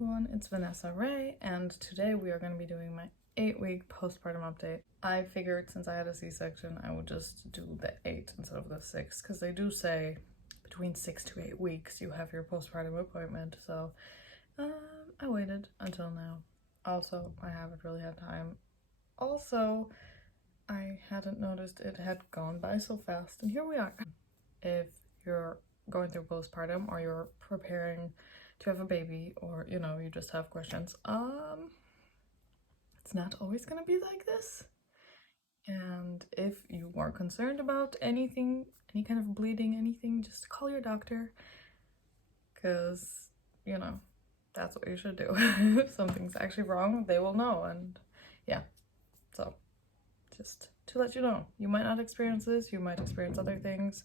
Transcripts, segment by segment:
everyone, it's Vanessa Ray, and today we are going to be doing my 8-week postpartum update. I figured since I had a C-section, I would just do the 8 instead of the 6, because they do say between 6 to 8 weeks you have your postpartum appointment, so I waited until now. Also, I haven't really had time. Also, I hadn't noticed it had gone by so fast, and here we are. If you're going through postpartum or you're preparing to have a baby, or you just have questions, it's not always gonna be like this. And if you are concerned about anything, any kind of bleeding, anything, just call your doctor, because that's what you should do. If something's actually wrong, they will know. And yeah, so just to let you know, you might not experience this, you might experience other things,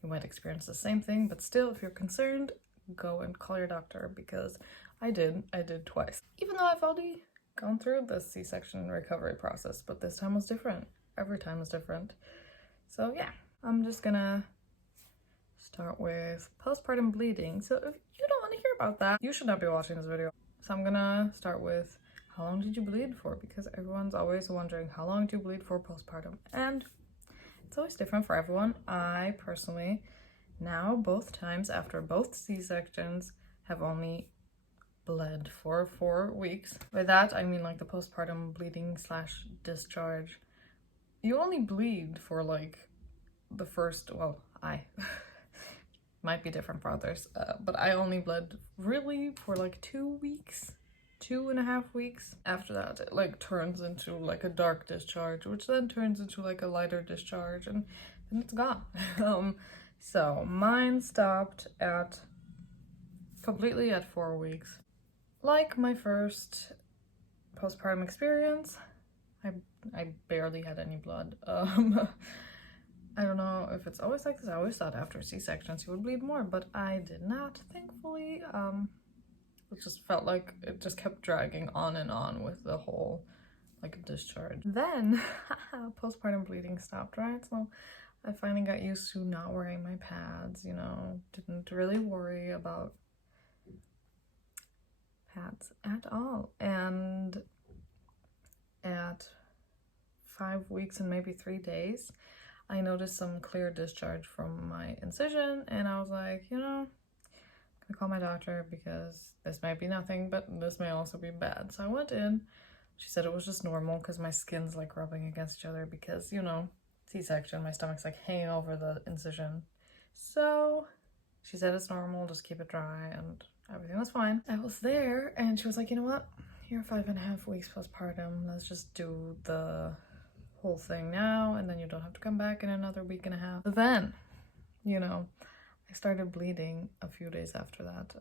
you might experience the same thing, but still, if you're concerned, go and call your doctor, because I did twice. Even though I've already gone through the C-section recovery process, but this time was different. Every time was different. So yeah, I'm just gonna start with postpartum bleeding. So if you don't want to hear about that, you should not be watching this video. So I'm gonna start with, how long did you bleed for? Because everyone's always wondering, how long do you bleed for postpartum? And it's always different for everyone. I personally, now both times after both C-sections, have only bled for 4 weeks. By that I mean like the postpartum bleeding / discharge. You only bleed for like the first, well, I might be different for others, but I only bled really for like 2 weeks, 2.5 weeks. After that it like turns into like a dark discharge, which then turns into like a lighter discharge, and then it's gone. So mine stopped completely at 4 weeks. Like my first postpartum experience, I barely had any blood. I don't know if it's always like this. I always thought after C-sections you would bleed more, but I did not, thankfully. It just felt like it just kept dragging on and on with the whole like discharge. Then postpartum bleeding stopped, right? So I finally got used to not wearing my pads, didn't really worry about pads at all. And at 5 weeks and maybe 3 days, I noticed some clear discharge from my incision, and I was like, I'm gonna call my doctor, because this might be nothing, but this may also be bad. So I went in. She said it was just normal because my skin's like rubbing against each other, because C-section, my stomach's like hanging over the incision. So she said it's normal, just keep it dry, and everything was fine. I was there, and she was like, you know what, you're 5.5 weeks postpartum, let's just do the whole thing now, and then you don't have to come back in another 1.5 weeks. But then, I started bleeding a few days after that,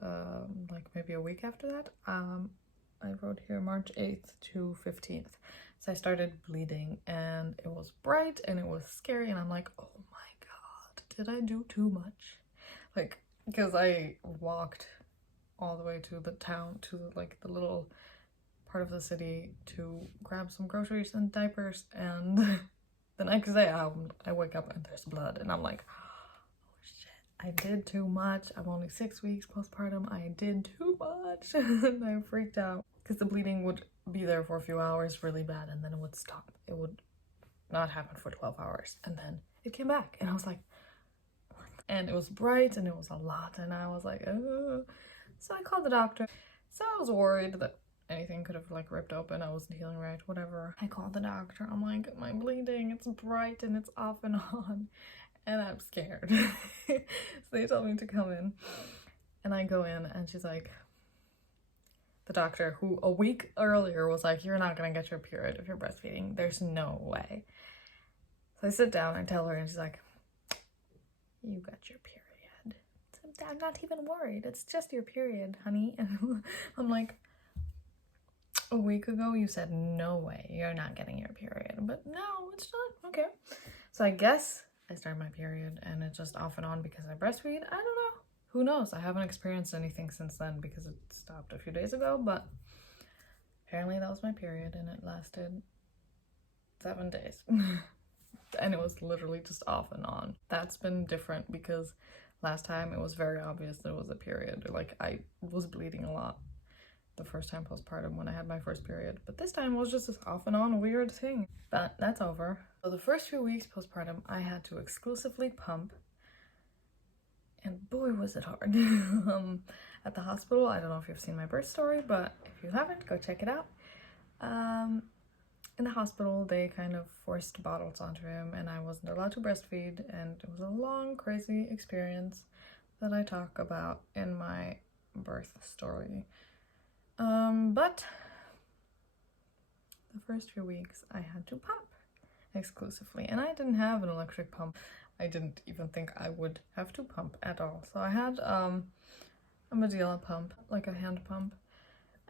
like maybe a week after that. I wrote here March 8th to 15th. So I started bleeding, and it was bright and it was scary, and I'm like, oh my god, did I do too much? Like, because I walked all the way to the town, to like the little part of the city, to grab some groceries and diapers, and the next day I wake up and there's blood, and I'm like, oh shit, I did too much. I'm only 6 weeks postpartum, I did too much. And I freaked out, because the bleeding would be there for a few hours really bad, and then it would stop. It would not happen for 12 hours, and then it came back, and I was like, and it was bright and it was a lot, and I was like, oh. So I called the doctor. So I was worried that anything could have like ripped open, I wasn't healing right, whatever. I called the doctor. I'm like, my bleeding, it's bright and it's off and on, and I'm scared. So they told me to come in, and I go in, and she's like, the doctor who a week earlier was like, you're not gonna get your period if you're breastfeeding, there's no way. So I sit down and tell her, and she's like, you got your period. So I'm not even worried, it's just your period, honey. And I'm like, a week ago you said no way, you're not getting your period, but no, it's not. Okay. So I guess I started my period, and it's just off and on because I breastfeed. I don't know. Who knows? I haven't experienced anything since then, because it stopped a few days ago, but apparently that was my period, and it lasted 7 days. And it was literally just off and on. That's been different, because last time it was very obvious that it was a period, or like I was bleeding a lot. the first time postpartum when I had my first period, but this time was just this off and on weird thing. But that's over. So the first few weeks postpartum, I had to exclusively pump, and boy was it hard. At the hospital, I don't know if you've seen my birth story, but if you haven't, go check it out. In the hospital, they kind of forced bottles onto him, and I wasn't allowed to breastfeed, and it was a long, crazy experience that I talk about in my birth story. But the first few weeks I had to pump exclusively, and I didn't have an electric pump. I didn't even think I would have to pump at all. So I had a Medela pump, like a hand pump,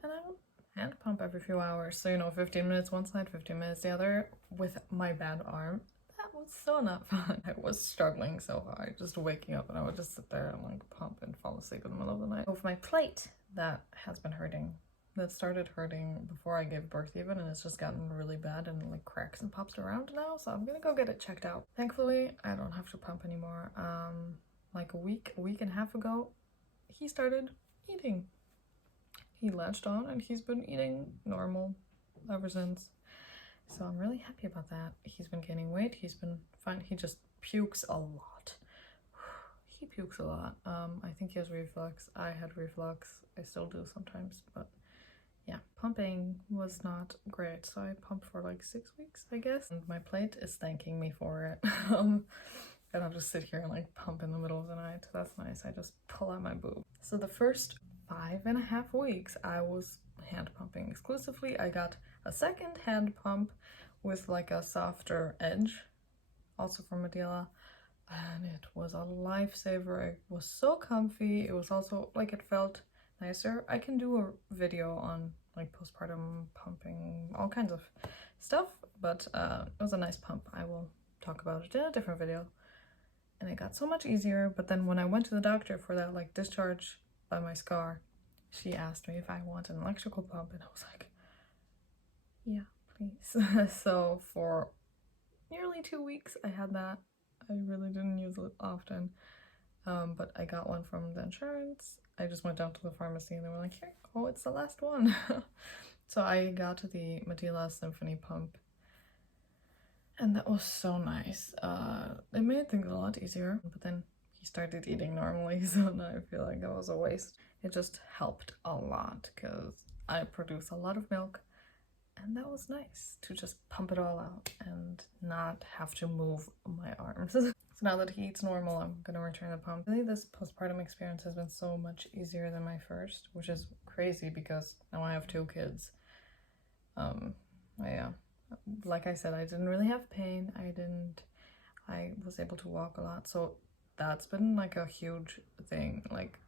and I would hand pump every few hours. So, you know, 15 minutes one side, 15 minutes the other with my bad arm. That was so not fun. I was struggling so hard, just waking up, and I would just sit there and like pump and fall asleep in the middle of the night. With my plate, that has been hurting. That started hurting before I gave birth even, and it's just gotten really bad and like cracks and pops around now, so I'm gonna go get it checked out. Thankfully, I don't have to pump anymore. Like a week and a half ago, he started eating. He latched on and he's been eating normal ever since. So I'm really happy about that. He's been gaining weight, he's been fine. He just pukes a lot. He pukes a lot. I think he has reflux. I had reflux. I still do sometimes, but yeah, pumping was not great. So I pumped for like 6 weeks, I guess. And my plate is thanking me for it. And I'll just sit here and like pump in the middle of the night. That's nice. I just pull out my boob. So the first 5.5 weeks I was hand pumping exclusively. I got a second hand pump with like a softer edge, also from Medela, and it was a lifesaver. It was so comfy. It was also like, it felt nicer. I can do a video on like postpartum pumping, all kinds of stuff, but it was a nice pump. I will talk about it in a different video. And it got so much easier. But then when I went to the doctor for that like discharge by my scar, she asked me if I want an electrical pump, and I was like, yeah, please. So for nearly 2 weeks I had that. I really didn't use it often, but I got one from the insurance. I just went down to the pharmacy and they were like, here, oh, it's the last one. So I got the Medela Symphony pump, and that was so nice. It made things a lot easier, but then he started eating normally, so now I feel like that was a waste. It just helped a lot because I produce a lot of milk, and that was nice to just pump it all out and not have to move my arms. So now that he eats normal, I'm gonna return the pump. Really, this postpartum experience has been so much easier than my first, which is crazy because now I have 2 kids. Yeah, like I said, I didn't really have pain. I was able to walk a lot, so that's been like a huge thing. Like,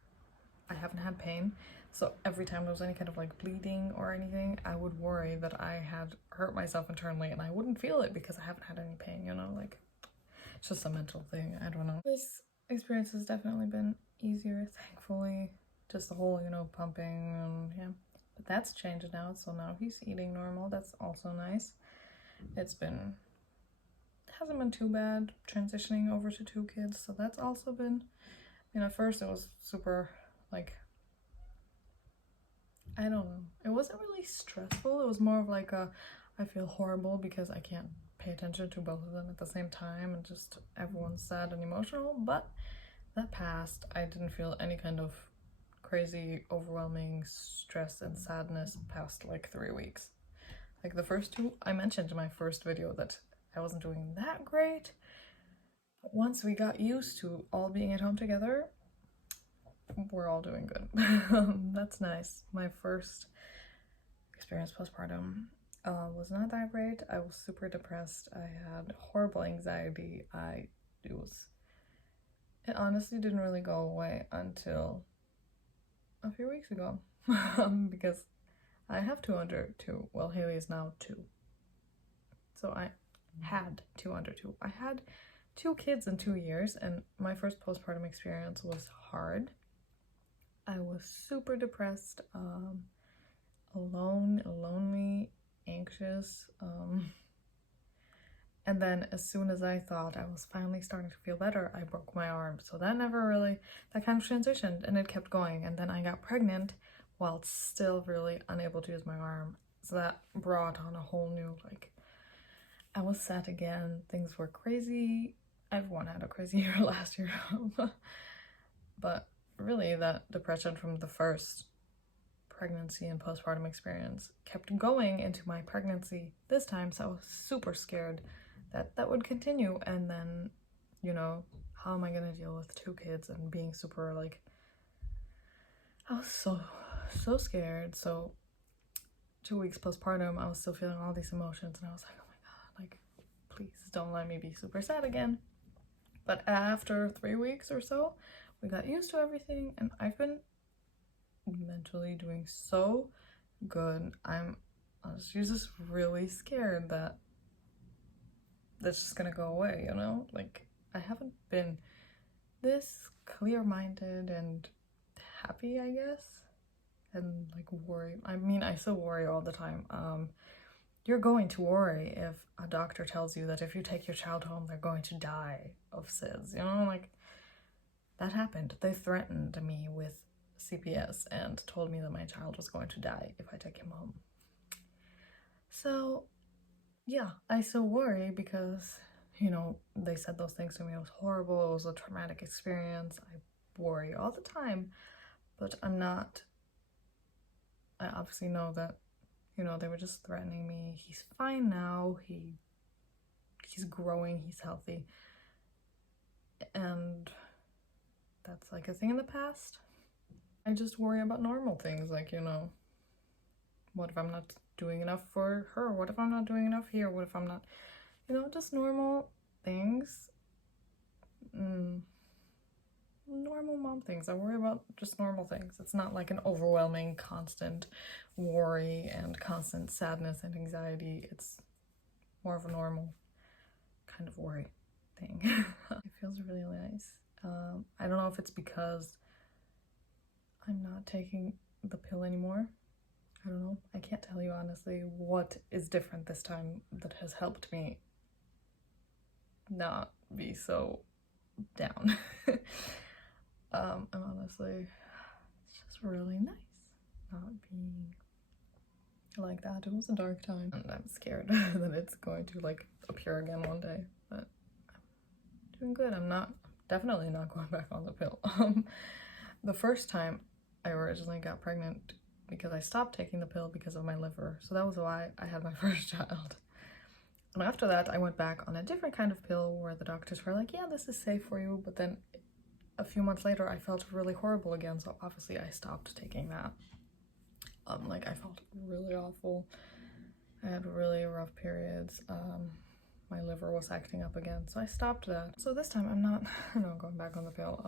I haven't had pain, so every time there was any kind of like bleeding or anything, I would worry that I had hurt myself internally, and I wouldn't feel it because I haven't had any pain, you know, like it's just a mental thing. I don't know. This experience has definitely been easier, thankfully. Just the whole, you know, pumping, and yeah. But that's changed now, so now he's eating normal. That's also nice. It hasn't been too bad transitioning over to 2 kids, so that's also been, I mean, at first it was super, like, I don't know, it wasn't really stressful. It was more of like I feel horrible because I can't pay attention to both of them at the same time, and just everyone's sad and emotional. But that passed. I didn't feel any kind of crazy overwhelming stress and sadness past like 3 weeks. Like the first 2, I mentioned in my first video that I wasn't doing that great. But once we got used to all being at home together, we're all doing good. That's nice. My first experience postpartum was not that great. I was super depressed. I had horrible anxiety. It honestly didn't really go away until a few weeks ago. Because I have 2 under 2. Well, Haley is now 2. So I had 2 under 2. I had 2 kids in 2 years, and my first postpartum experience was hard. I was super depressed, alone, lonely, anxious, and then as soon as I thought I was finally starting to feel better, I broke my arm. So that kind of transitioned, and it kept going. And then I got pregnant while still really unable to use my arm. So that brought on a whole new, like, I was sad again, things were crazy. Everyone had a crazy year last year. But really that depression from the first pregnancy and postpartum experience kept going into my pregnancy this time, so I was super scared that that would continue. And then, you know, how am I gonna deal with 2 kids and being super, like, I was so scared. So 2 weeks postpartum, I was still feeling all these emotions, and I was like, oh my god, like, please don't let me be super sad again. But after 3 weeks or so, we got used to everything, and I've been mentally doing so good. I was just really scared that that's just gonna go away, you know? Like, I haven't been this clear-minded and happy, I guess, and like worry. I mean, I still worry all the time. You're going to worry if a doctor tells you that if you take your child home, they're going to die of SIDS, you know? Like, that happened. They threatened me with CPS and told me that my child was going to die if I take him home. So yeah, I still worry because, you know, they said those things to me. It was horrible. It was a traumatic experience. I worry all the time, but I obviously know that, you know, they were just threatening me. He's fine now. He's growing. He's healthy. And that's like a thing in the past. I just worry about normal things, like, you know, what if I'm not doing enough for her? What if I'm not doing enough here? What if I'm not, you know, just normal things. Normal mom things. I worry about just normal things. It's not like an overwhelming, constant worry and constant sadness and anxiety. It's more of a normal kind of worry thing. It feels really nice. I don't know if it's because I'm not taking the pill anymore. I don't know. I can't tell you honestly what is different this time that has helped me not be so down. And honestly, it's just really nice not being like that. It was a dark time, and I'm scared that it's going to like appear again one day, but I'm doing good. I'm definitely not going back on the pill. The first time I originally got pregnant because I stopped taking the pill because of my liver, so that was why I had my first child. And after that, I went back on a different kind of pill where the doctors were like, yeah, this is safe for you, but then a few months later, I felt really horrible again, so obviously I stopped taking that. Like, I felt really awful. I had really rough periods. My liver was acting up again, so I stopped that. So this time I'm not going back on the pill.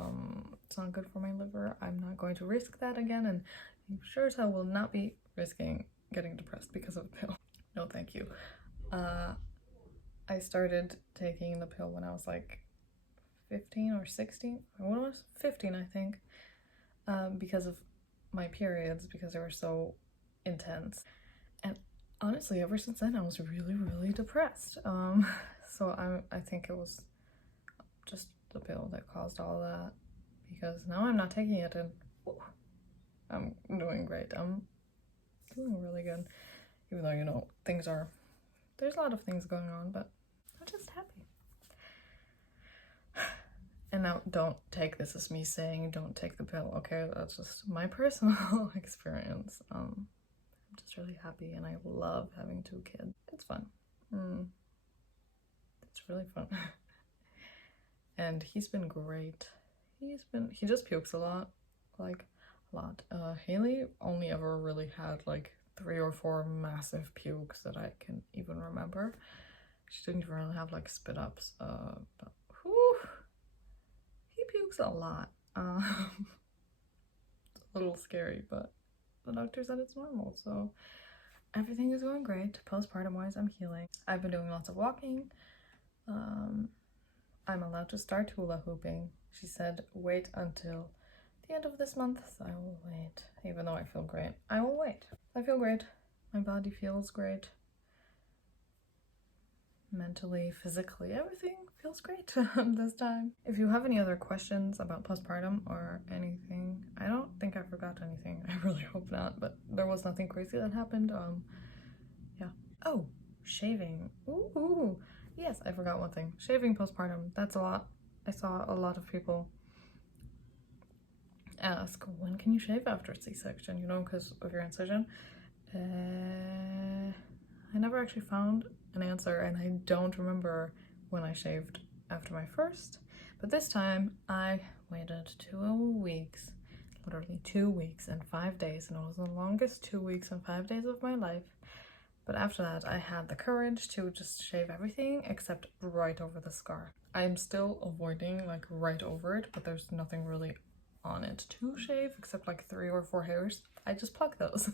It's not good for my liver. I'm not going to risk that again, and I sure as hell will not be risking getting depressed because of a pill. No, thank you. I started taking the pill when I was like 15 or 16. I was 15, I think, because of my periods, because they were so intense. And honestly, ever since then, I was really, really depressed. So I think it was just the pill that caused all that, because now I'm not taking it, and I'm doing great. I'm doing really good, even though, you know, there's a lot of things going on, but I'm just happy. And now, don't take this as me saying don't take the pill, okay? That's just my personal experience. I'm just really happy, and I love having 2 kids. It's fun. It's really fun. And he's been great. He just pukes a lot, like a lot. Haley only ever really had like 3 or 4 massive pukes that I can even remember. She didn't even really have like spit ups, but whew, he pukes a lot. It's a little scary, but the doctor said it's normal, so everything is going great. Postpartum wise, I'm healing. I've been doing lots of walking. I'm allowed to start hula hooping. She said wait until the end of this month, so I will wait. Even though I feel great, I will wait. I feel great. My body feels great. mentally, physically, everything feels great this time. If you have any other questions about postpartum or anything, I don't think I forgot anything. I really hope not, but there was nothing crazy that happened. Yeah. Oh, shaving. Ooh. Yes, I forgot one thing. Shaving postpartum. That's a lot. I saw a lot of people ask, when can you shave after C-section? You know, because of your incision. I never actually found an answer, and I don't remember when I shaved after my first, but this time I waited 2 weeks, literally 2 weeks and 5 days, and it was the longest 2 weeks and 5 days of my life. But after that, I had the courage to just shave everything except right over the scar. I'm still avoiding like right over it, but there's nothing really on it to shave except like 3 or 4 hairs. I just pluck those.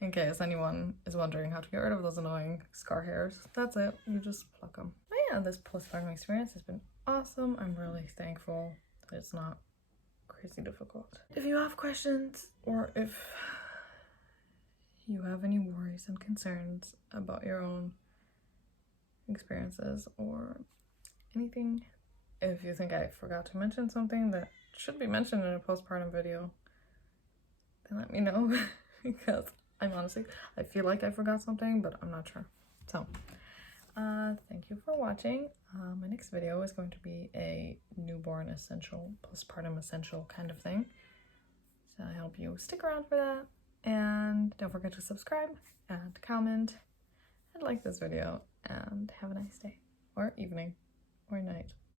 In case anyone is wondering how to get rid of those annoying scar hairs, that's it. You just pluck them. But yeah, this postpartum experience has been awesome. I'm really thankful that it's not crazy difficult. If you have questions, or if you have any worries and concerns about your own experiences or anything, if you think I forgot to mention something that should be mentioned in a postpartum video, then let me know because I feel like I forgot something, but I'm not sure. So, thank you for watching. My next video is going to be a newborn essential, postpartum essential kind of thing. So I hope you stick around for that. And don't forget to subscribe and comment and like this video, and have a nice day or evening or night.